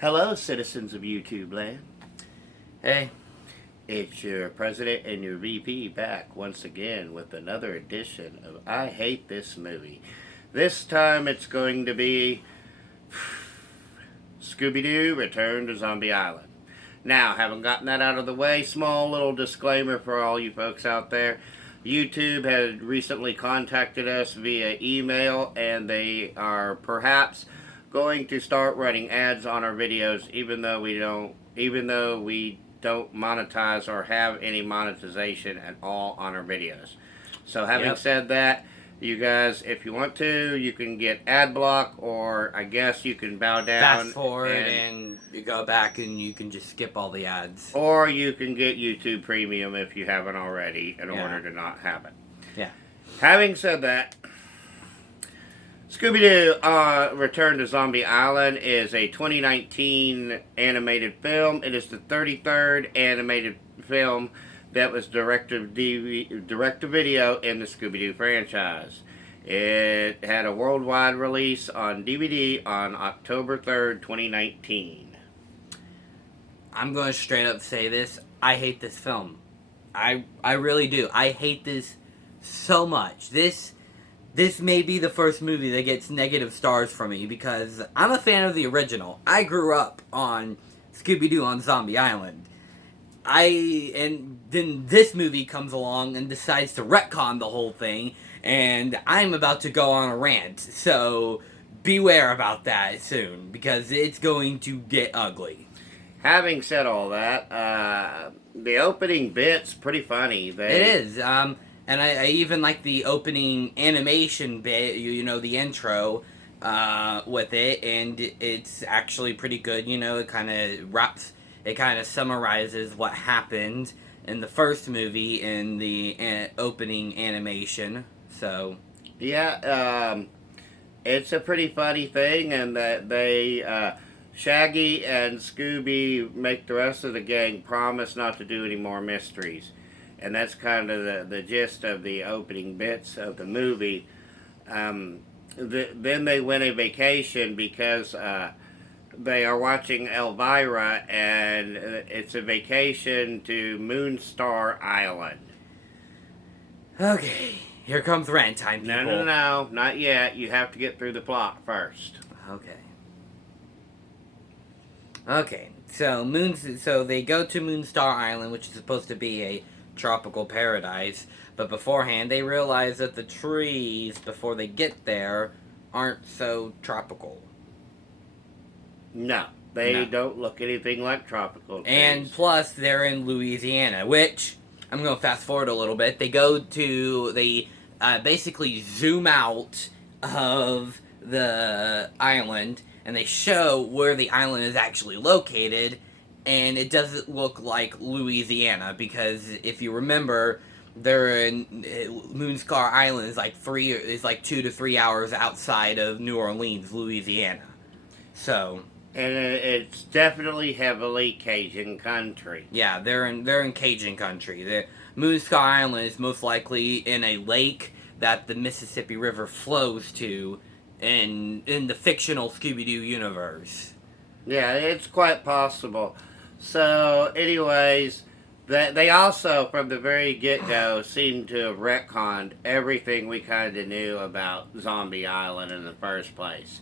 Hello, citizens of YouTube land. Hey, It's your president and your VP back once again with another edition of I Hate This Movie. This time it's going to be Scooby-Doo Return to Zombie Island. Now, having gotten that out of the way, small little disclaimer for all you folks out there. YouTube had recently contacted us via email, and they are perhaps going to start running ads on our videos, even though we don't monetize or have any monetization at all on our videos. So, having Yep. said that, you guys, if you want to, you can get ad block, or I guess you can bow down. fast forward and you go back and you can just skip all the ads. Or you can get YouTube Premium if you haven't already in Yeah. order to not have it. Yeah. Having said that, Scooby-Doo Return to Zombie Island is a 2019 animated film. It is the 33rd animated film that was direct-to-video in the Scooby-Doo franchise. It had a worldwide release on DVD on October 3rd, 2019. I'm going to straight up say this. I hate this film. I really do. I hate this so much. This may be the first movie that gets negative stars from me because I'm a fan of the original. I grew up on Scooby-Doo on Zombie Island. And then this movie comes along and decides to retcon the whole thing, and I'm about to go on a rant. So beware about that soon because it's going to get ugly. Having said all that, the opening bit's pretty funny. It is. And I even like the opening animation bit, you know, the intro with it, and it's actually pretty good. You know, it kind of summarizes what happened in the first movie in the opening animation. So, Yeah, it's a pretty funny thing, and that they, Shaggy and Scooby make the rest of the gang promise not to do any more mysteries. And that's kind of the gist of the opening bits of the movie. Then they went a vacation because they are watching Elvira, and it's a vacation to Moonstar Island. okay, here comes rant time, people. No, not yet. You have to get through the plot first. Okay, so they go to Moonstar Island, which is supposed to be a tropical paradise, but beforehand they realize that the trees before they get there aren't so tropical. No, they No. don't look anything like tropical trees. And plus they're in Louisiana, which I'm going to fast forward a little bit. They basically zoom out of the island and they show where the island is actually located, and it doesn't look like Louisiana because if you remember, they're in Moonscar Island is like 2 to 3 hours outside of New Orleans, Louisiana. So, and it's definitely heavily Cajun country. yeah, they're in Cajun country. Moonscar Island is most likely in a lake that the Mississippi River flows to in the fictional Scooby-Doo universe. Yeah, it's quite possible. So, anyways, they also, from the very get-go, seem to have retconned everything we kind of knew about Zombie Island in the first place.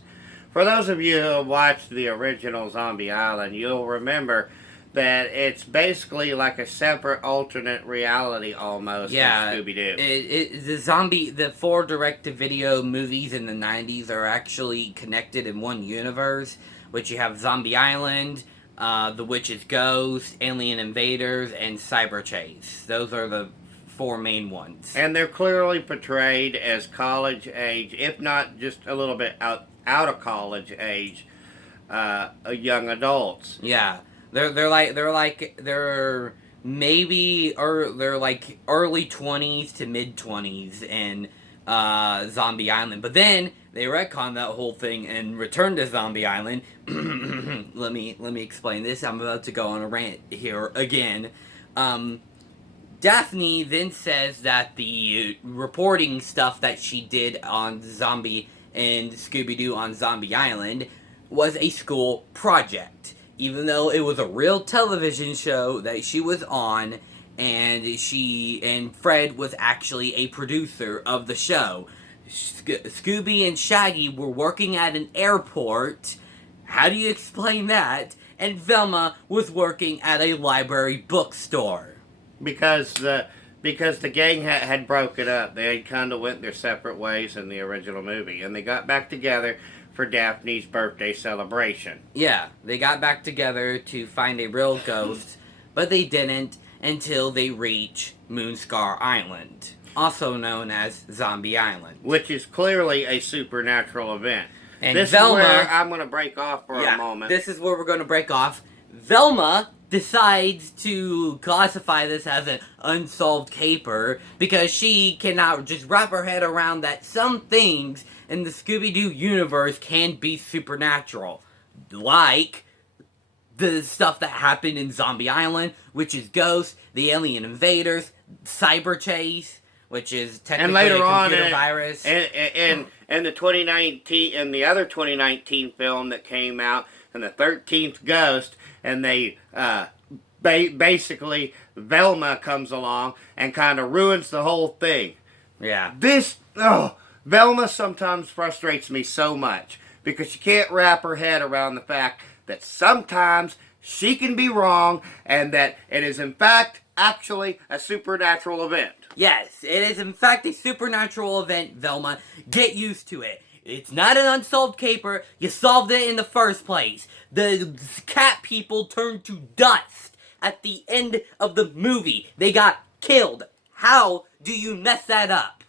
For those of you who have watched the original Zombie Island, you'll remember that it's basically like a separate alternate reality almost of Scooby-Doo. The 4 direct-to-video movies in the 90s are actually connected in one universe, which you have Zombie Island, The Witch's Ghost, Alien Invaders, and Cyber Chase. Those are the 4 main ones. And they're clearly portrayed as college age, if not just a little bit out of college age, young adults. Yeah. They're like early 20s to mid 20s in Zombie Island. But then they retcon that whole thing and return to Zombie Island. let me explain this. I'm about to go on a rant here again. Daphne then says that the reporting stuff that she did on Zombie and Scooby-Doo on Zombie Island was a school project. Even though it was a real television show that she was on, and she and Fred was actually a producer of the show. Scooby and Shaggy were working at an airport. How do you explain that? And Velma was working at a library bookstore. Because the gang had broken up. They kind of went their separate ways in the original movie, and they got back together for Daphne's birthday celebration. Yeah, they got back together to find a real ghost, but they didn't until they reach Moonscar Island, also known as Zombie Island. Which is clearly a supernatural event. And this Velma, is where I'm going to break off for a moment. This is where we're going to break off. Velma decides to classify this as an unsolved caper because she cannot just wrap her head around that some things in the Scooby-Doo universe can be supernatural. Like the stuff that happened in Zombie Island, which is ghosts, the alien invaders, cyber chase, which is technically a computer virus. And the 2019, and the other 2019 film that came out, and the 13th Ghost, and they basically Velma comes along and kind of ruins the whole thing. Yeah. Velma sometimes frustrates me so much because she can't wrap her head around the fact that sometimes she can be wrong and that it is in fact actually a supernatural event. Yes, it is in fact a supernatural event, Velma. Get used to it. It's not an unsolved caper. You solved it in the first place. The cat people turned to dust at the end of the movie. They got killed. How do you mess that up?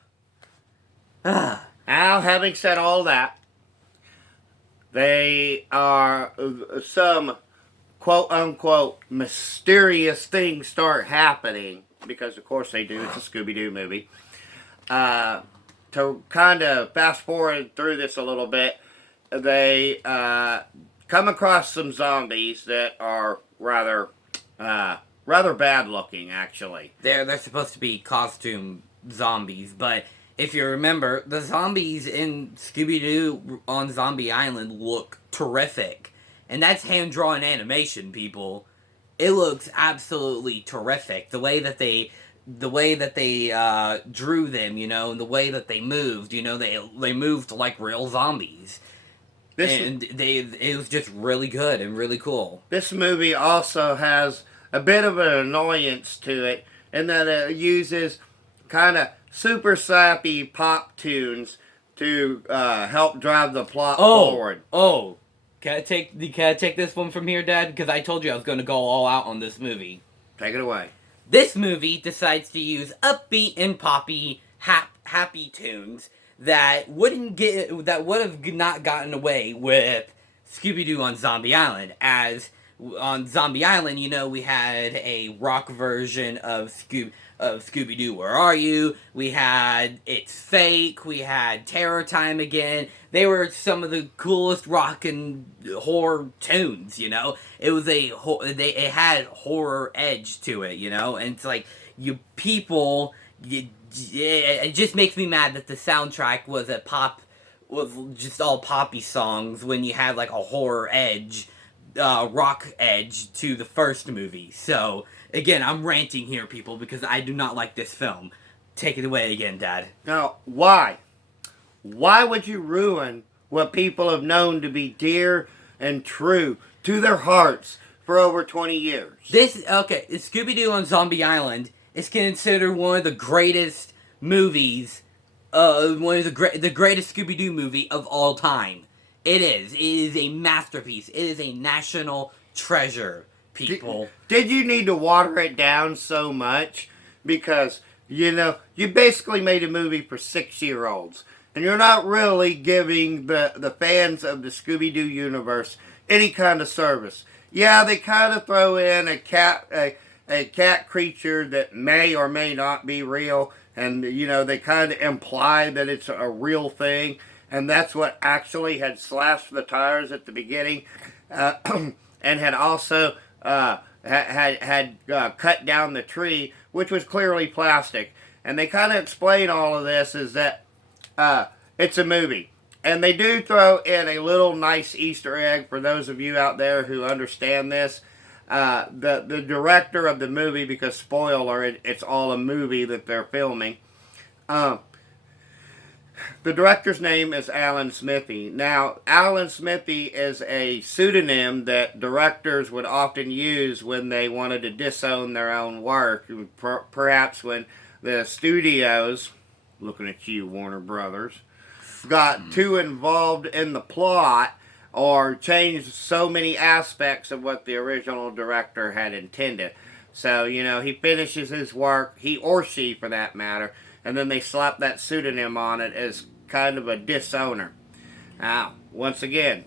Now, having said all that, they are some quote-unquote mysterious things start happening, because of course they do, it's a Scooby-Doo movie. To kind of fast forward through this a little bit, they come across some zombies that are rather bad looking, actually. They're supposed to be costume zombies, but if you remember, the zombies in Scooby-Doo on Zombie Island look terrific. And that's hand-drawn animation, people. It looks absolutely terrific. The way that they drew them, and the way that they moved, they moved like real zombies. It was just really good and really cool. This movie also has a bit of an annoyance to it, in that it uses kind of super sappy pop tunes to help drive the plot forward. Can I take this one from here, Dad? Because I told you I was going to go all out on this movie. Take it away. This movie decides to use upbeat and poppy, happy tunes that would have not gotten away with Scooby-Doo on Zombie Island. As on Zombie Island, we had a rock version of Scooby-Doo, Where Are You? We had It's Fake. We had Terror Time Again. They were some of the coolest rock and horror tunes, It was it had horror edge to it, And it's like, it just makes me mad that the soundtrack was just all poppy songs when you had like a horror edge, rock edge to the first movie. So, again, I'm ranting here, people, because I do not like this film. Take it away again, Dad. Now, why? Why would you ruin what people have known to be dear and true to their hearts for over 20 years? Scooby-Doo on Zombie Island is considered one of the greatest movies, the greatest Scooby-Doo movie of all time. It is. It is a masterpiece. It is a national treasure, people. Did you need to water it down so much? Because, you basically made a movie for 6-year-olds. And you're not really giving the fans of the Scooby-Doo universe any kind of service. Yeah, they kind of throw in a cat creature that may or may not be real. And, they kind of imply that it's a real thing. And that's what actually had slashed the tires at the beginning. And had also had cut down the tree, which was clearly plastic. And they kind of explain all of this is that it's a movie. And they do throw in a little nice Easter egg for those of you out there who understand this. The director of the movie, because spoiler, it's all a movie that they're filming. The director's name is Alan Smithee. Now, Alan Smithee is a pseudonym that directors would often use when they wanted to disown their own work. Perhaps when the studios, looking at you, Warner Brothers, got too involved in the plot or changed so many aspects of what the original director had intended. So, he finishes his work, he or she for that matter, and then they slap that pseudonym on it as kind of a dishonor. Now, once again,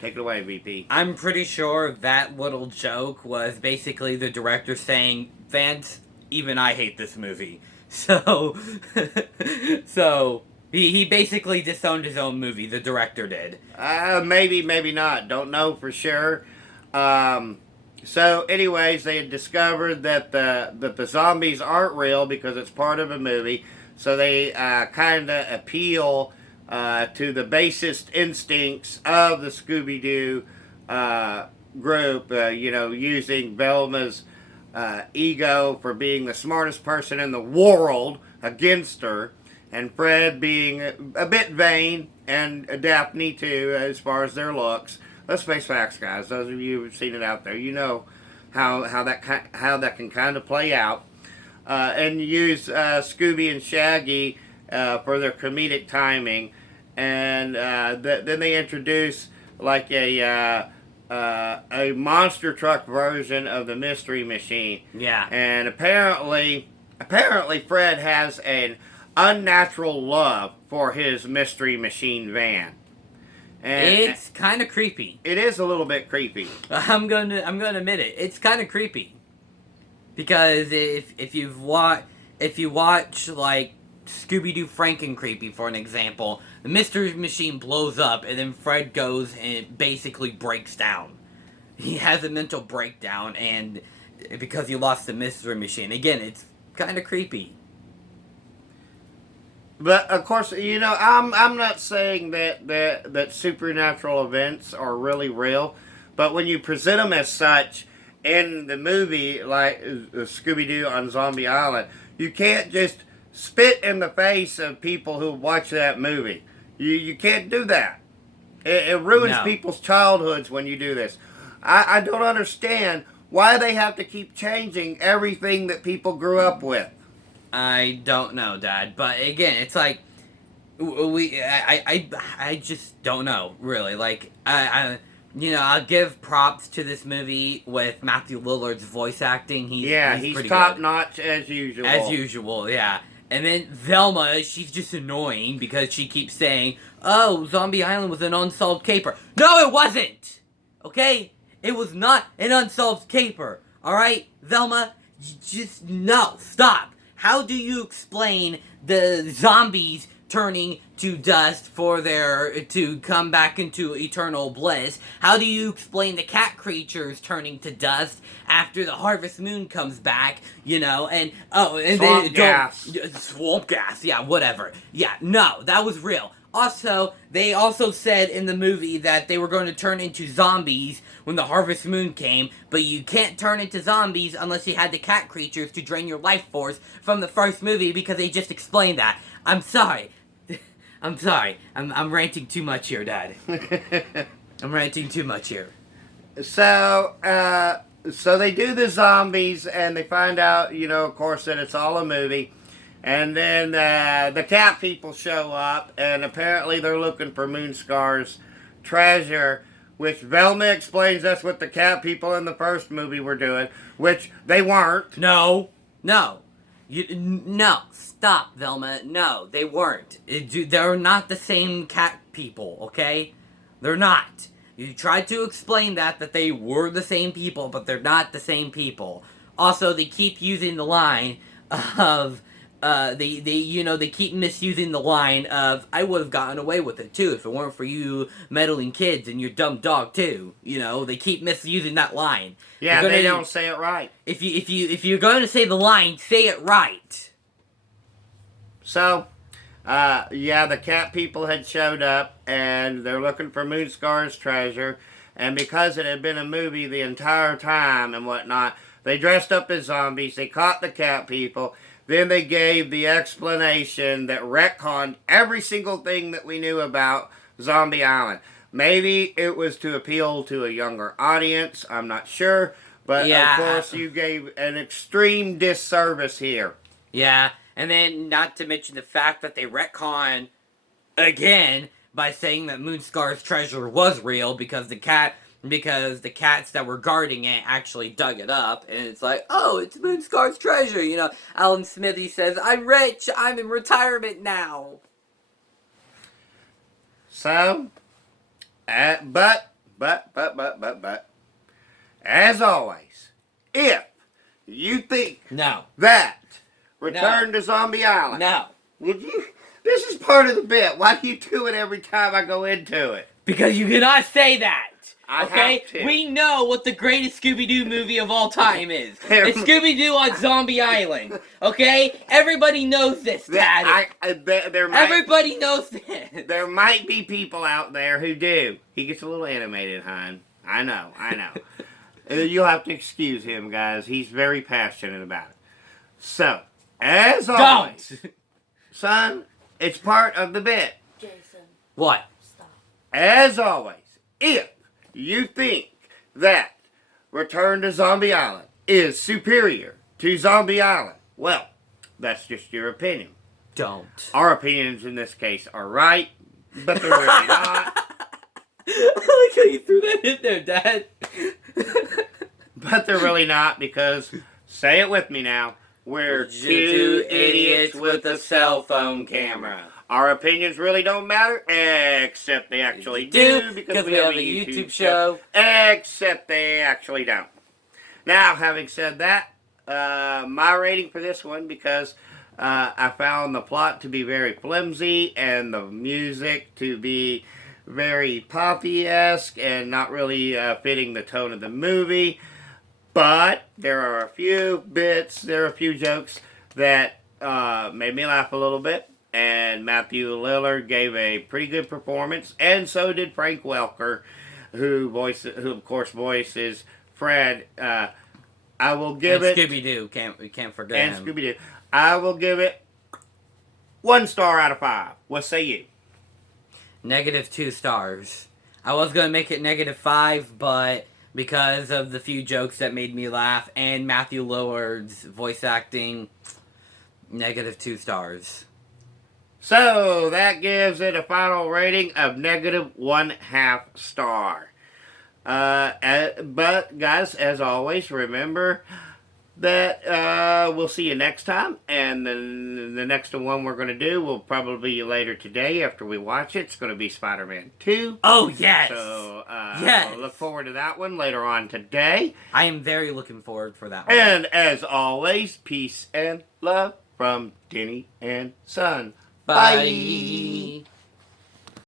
take it away, VP. I'm pretty sure that little joke was basically the director saying, fans, even I hate this movie. So, he basically disowned his own movie, the director did. Maybe, maybe not. Don't know for sure. So, anyways, they had discovered that the zombies aren't real because it's part of a movie. So they kind of appeal to the basest instincts of the Scooby-Doo group, using Velma's ego for being the smartest person in the world against her, and Fred being a bit vain, and Daphne too, as far as their looks. Let's face facts, guys. Those of you who've seen it out there, you know how that can kind of play out. And use Scooby and Shaggy for their comedic timing, and then they introduce like a monster truck version of the Mystery Machine. Yeah. And apparently Fred has an unnatural love for his Mystery Machine van. And it's kind of creepy. It is a little bit creepy. I'm gonna admit it. It's kind of creepy. Because if you watch like Scooby-Doo Franken-Creepy, for an example, the Mystery Machine blows up and then Fred goes and it basically breaks down. He has a mental breakdown and because he lost the Mystery Machine. Again, it's kind of creepy. But of course, I'm not saying that supernatural events are really real, but when you present them as such in the movie, like Scooby-Doo on Zombie Island, you can't just spit in the face of people who watch that movie. You can't do that. It ruins people's childhoods when you do this. I don't understand why they have to keep changing everything that people grew up with. I don't know, Dad. But again, it's like I just don't know, really. Like I'll give props to this movie with Matthew Lillard's voice acting. He's top notch as usual. As usual, yeah. And then Velma, she's just annoying because she keeps saying, "Oh, Zombie Island was an unsolved caper." No, it wasn't. Okay, it was not an unsolved caper. All right, Velma, just no, stop. How do you explain the zombies turning to dust to come back into eternal bliss? How do you explain the cat creatures turning to dust after the harvest moon comes back, swamp gas, yeah, whatever. Yeah, no, that was real. Also, they also said in the movie that they were going to turn into zombies when the harvest moon came, but you can't turn into zombies unless you had the cat creatures to drain your life force from the first movie because they just explained that. I'm sorry. I'm ranting too much here, Dad. I'm ranting too much here. So they do the zombies, and they find out, of course, that it's all a movie. And then the cat people show up, and apparently they're looking for Moonscar's treasure, which Velma explains that's what the cat people in the first movie were doing, which they weren't. No, stop, Velma. No, they weren't. They're not the same cat people, okay? They're not. You tried to explain that they were the same people, but they're not the same people. Also, they keep using the line of... they keep misusing the line of, I would have gotten away with it too if it weren't for you meddling kids and your dumb dog too. They keep misusing that line. Yeah, they don't say it right. If you're going to say the line, say it right. So, Yeah, the cat people had showed up, and they're looking for Moonscar's treasure. And because it had been a movie the entire time and whatnot, they dressed up as zombies. They caught the cat people. Then they gave the explanation that retconned every single thing that we knew about Zombie Island. Maybe it was to appeal to a younger audience. I'm not sure. But Yeah. of course, you gave an extreme disservice here. Yeah, and then not to mention the fact that they retcon again by saying that Moonscar's treasure was real because the cats that were guarding it actually dug it up, and it's like, oh, it's Moonscar's treasure. You know, Alan Smithy says, "I'm rich. I'm in retirement now." So, but, as always, if you think No. that Return to Zombie Island, No. would you? This is part of the bit. Why do you do it every time I go into it? Because you cannot say that. I Okay? have to. We know what the greatest Scooby-Doo movie of all time is. There- It's Scooby-Doo on Zombie Island. Okay? Everybody knows this, Dad. There might, Everybody knows this. there might be people out there who do. He gets a little animated, hon. I know. You'll have to excuse him, guys. He's very passionate about it. So, as always, Don't. son, it's part of the bit. Jason, What? stop. As always, if you think that Return to Zombie Island is superior to Zombie Island, well, that's just your opinion. Don't. Our opinions in this case are right, but they're really not. I like how you threw that in there, Dad. But they're really not because, say it with me now, we're two idiots with a cell phone camera. Our opinions really don't matter, except they actually do because we have a YouTube show. Except they actually don't. Now, having said that, my rating for this one, because I found the plot to be very flimsy and the music to be very poppy-esque and not really fitting the tone of the movie. But there are a few jokes that made me laugh a little bit. And Matthew Lillard gave a pretty good performance, and so did Frank Welker, who of course voices Fred. I will give it Scooby-Doo. We can't forget him. and Scooby-Doo. I will give it 1 star out of 5. What say you? -2 stars. I was gonna make it -5, but because of the few jokes that made me laugh and Matthew Lillard's voice acting, -2 stars. So that gives it a final rating of -1/2 star. But guys, as always, remember that we'll see you next time, and then the next one we're going to do will probably be later today after we watch it. It's going to be Spider-Man 2. Oh, yes! So Yes! look forward to that one later on today. I am very looking forward for that one. And as always, peace and love from Denny and Son. Bye.